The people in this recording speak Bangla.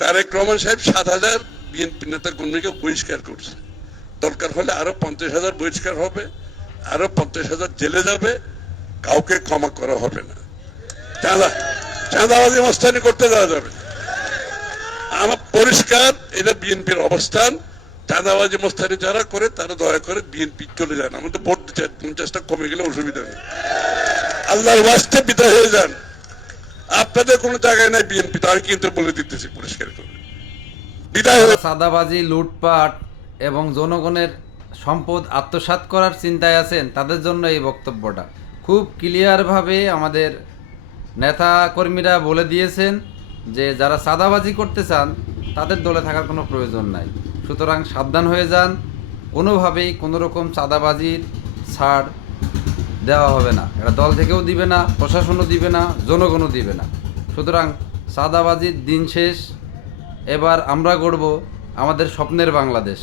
তারেক রহমান সাহেব 7,000 বিএনপি নেতা কর্মীকে বহিষ্কার করছে। দরকার হলে আরো 50,000 বহিষ্কার হবে, আরো 50,000 জেলে যাবে, কাউকে ক্ষমা করা হবে না। চাঁদাবাজি মস্তানি করতে দেওয়া যাবে। আমার পরিষ্কার, এটা বিএনপির অবস্থান। চাঁদাবাজি মস্তানি যারা করে তারা দয়া করে বিএনপি চলে যান। আমাদের ভোট দিতে 50টা কমে গেলে অসুবিধা নেই, আল্লাহর ওয়াস্তে বিদায় হয়ে যান। আপনাদের কোনো জায়গায় নাই বিএনপি, তাই কিন্তু বলে দিতেছি পরিষ্কার করে, বিদায় হয়ে। চাঁদাবাজি, লুটপাট এবং জনগণের সম্পদ আত্মসাৎ করার চিন্তায় আছেন, তাদের জন্য এই বক্তব্যটা খুব ক্লিয়ারভাবে আমাদের নেতা কর্মীরা বলে দিয়েছেন যে যারা চাঁদাবাজি করতে চান তাদের দলে থাকার কোনো প্রয়োজন নাই। সুতরাং সাবধান হয়ে যান, কোনোভাবেই কোনো রকম চাঁদাবাজির ছাড় দেওয়া হবে না। এটা দল থেকেও দিবে না, প্রশাসনও দিবে না, জনগণও দিবে না। সুতরাং চাঁদাবাজির দিন শেষ। এবার আমরা গড়ব আমাদের স্বপ্নের বাংলাদেশ।